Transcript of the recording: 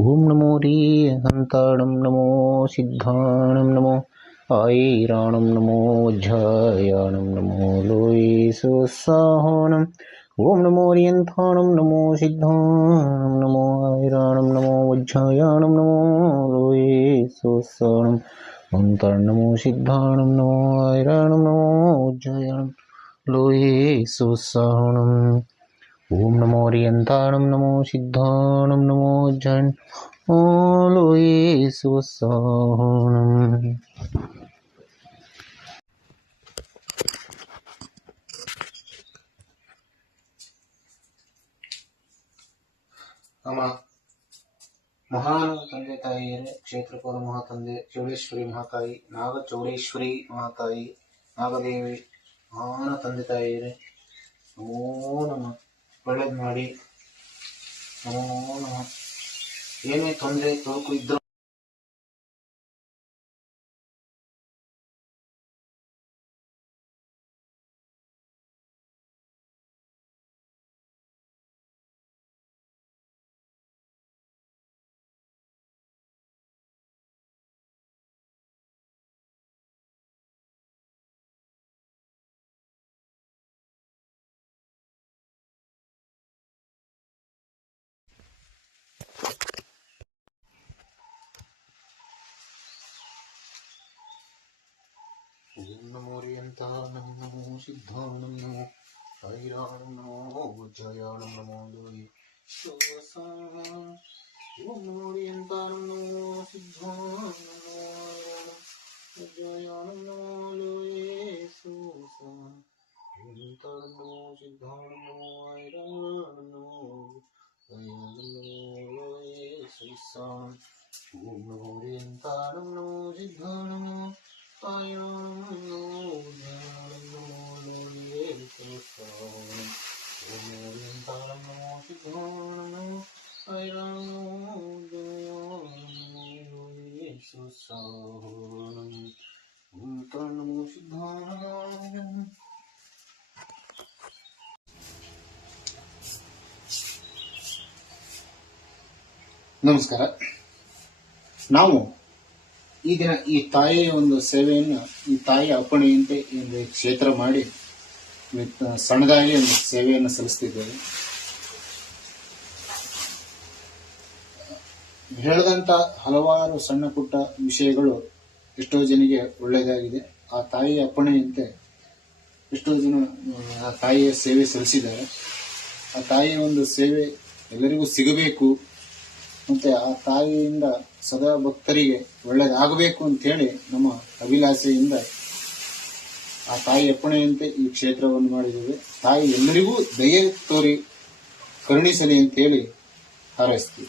ಓಂ ನಮೋ ರೀ ಹಂತಾಣಂ ನಮೋ ಸಿದ್ಧಾಣಂ ನಮೋ ಐರಾಣಂ ನಮೋ ವಜ್ರಾಯಾಣಂ ನಮೋ ಲೋಯೇ ಸುಸಾಹೋಣಂ. ಓಂ ನಮೋ ರಿಯಂತಾಣಂ ನಮೋ ಸಿದ್ಧಾಣಂ ನಮೋ ಐರಾಣಂ ನಮೋ ವಜ್ರಾಯಾಣಂ ನಮೋ ಲೋಯೇ ಸುಸಾಹೋಣಂ. ಹಂತಾಣಂ ನಮೋ ಸಿದ್ಧಾಣಂ ನಮೋ ಐರಾಣಂ ನಮೋ ವಜ್ರಾಯಾಣಂ ಲೋಯೇ ಸುಸಾಹೋಣಂ. ಓಂ ನಮೋ ರಿಯಂತಾಣಂ ನಮೋ ಸಿದ್ಧಾಣಂ ನಮೋ ವಜ್ರಾಯಾಣಂ ಲೋಯೇ ಸುಸಾಹೋಣಂ. ನಮ್ಮ ಮಹಾನ್ ತಂದೆ ತಾಯಿಯರೇ, ಕ್ಷೇತ್ರಪಾಲ ಮಹಾತಂದೆ ಚೌಡೇಶ್ವರಿ ಮಹಾತಾಯಿ, ನಾಗಚೌಡೇಶ್ವರಿ ಮಹಾತಾಯಿ, ನಾಗದೇವಿ ಮಹಾನ ತಂದೆ ತಾಯಿಯರೇ, ನಮೋ ನಮಃ. ಒಳ್ಳೇದು ಮಾಡಿ, ನಮೋ ನಮಃ. ಏನೇ ತೊಂದರೆ ತೊಡಕು ಇದ್ರು ಓಂ ನಮೋ ರಿಯಂತಾಣಂ ನಮೋ ಸಿದ್ಧಾಣಂ ನಮೋ ಐರಾಣಂ ನಮೋ ವಜ್ರಾಯಾಣಂ ನಮೋ ಲೋಯೇ ಸುಸಾಹೋಣಂ. ಓಂ ನಮೋ ರಿಯಂತಾಣಂ ನಮೋ ಸಿದ್ಧಾಣಂ ನಮೋ ಐರಾಣಂ ವಜ್ರಾಯಾಣಂ ನಮೋ ಲೋಯೇ ಸುಸಾಹೋಣಂ. ರಿಯಂತಾಣಂ ನಮೋ ಸಿದ್ಧಾಣಂ ನಮೋ ಐರಾಣಂ ನಮೋ ವಜ್ರಾಯಾಣಂ ನಮೋ ಲೋಯೇ ಸುಸಾಹೋಣಂ. ಓಂ ನಮೋ ರಿಯಂತಾಣಂ ನಮೋ ಸಿದ್ಧಾಣಂ ನಮೋ ಐರಾಣಂ ನಮೋ ವಜ್ರಾಯಾಣಂ ನಮೋ ಲೋಯೇ ಸುಸಾಹೋಣಂ. ಓಂ ನಮೋ ರಿಯಂತಾಣಂ ನಮೋ ಸಿದ್ಧಾಣಂ ನಮೋ ಐರಾಣಂ ನಮೋ ವಜ್ರಾಯಾಣಂ ನಮೋ ಲೋಯೇ ಸುಸಾಹೋಣಂ. ಓಂ ನಮೋ ಸಿದ್ಧಾಣಂ. ನಮಸ್ಕಾರ. ನಾವು ಈ ದಿನ ಈ ತಾಯಿಯ ಒಂದು ಸೇವೆಯನ್ನು, ಈ ತಾಯಿಯ ಅಪ್ಪಣೆಯಂತೆ ಒಂದು ಕ್ಷೇತ್ರ ಮಾಡಿ ಸಣ್ಣದಾಗಿ ಒಂದು ಸೇವೆಯನ್ನು ಸಲ್ಲಿಸ್ತಿದ್ದೇವೆ. ಹೇಳಿದಂಥ ಹಲವಾರು ಸಣ್ಣ ಪುಟ್ಟ ವಿಷಯಗಳು ಎಷ್ಟೋ ಜನಿಗೆ ಒಳ್ಳೆಯದಾಗಿದೆ. ಆ ತಾಯಿಯ ಅಪ್ಪಣೆಯಂತೆ ಎಷ್ಟೋ ಜನ ಆ ತಾಯಿಯ ಸೇವೆ ಸಲ್ಲಿಸಿದ್ದಾರೆ. ಆ ತಾಯಿಯ ಒಂದು ಸೇವೆ ಎಲ್ಲರಿಗೂ ಸಿಗಬೇಕು, ಮತ್ತೆ ಆ ತಾಯಿಯಿಂದ ಸದಾ ಭಕ್ತರಿಗೆ ಒಳ್ಳೆಯದಾಗಬೇಕು ಅಂತೇಳಿ ನಮ್ಮ ಅಭಿಲಾಷೆಯಿಂದ ಆ ತಾಯಿ ಅಪ್ಪಣೆಯಂತೆ ಈ ಕ್ಷೇತ್ರವನ್ನು ಮಾಡಿದ್ದೇವೆ. ತಾಯಿ ಎಲ್ಲರಿಗೂ ದಯೆ ತೋರಿ ಕರುಣಿಸಲಿ ಅಂತೇಳಿ ಹಾರೈಸ್ತೀವಿ.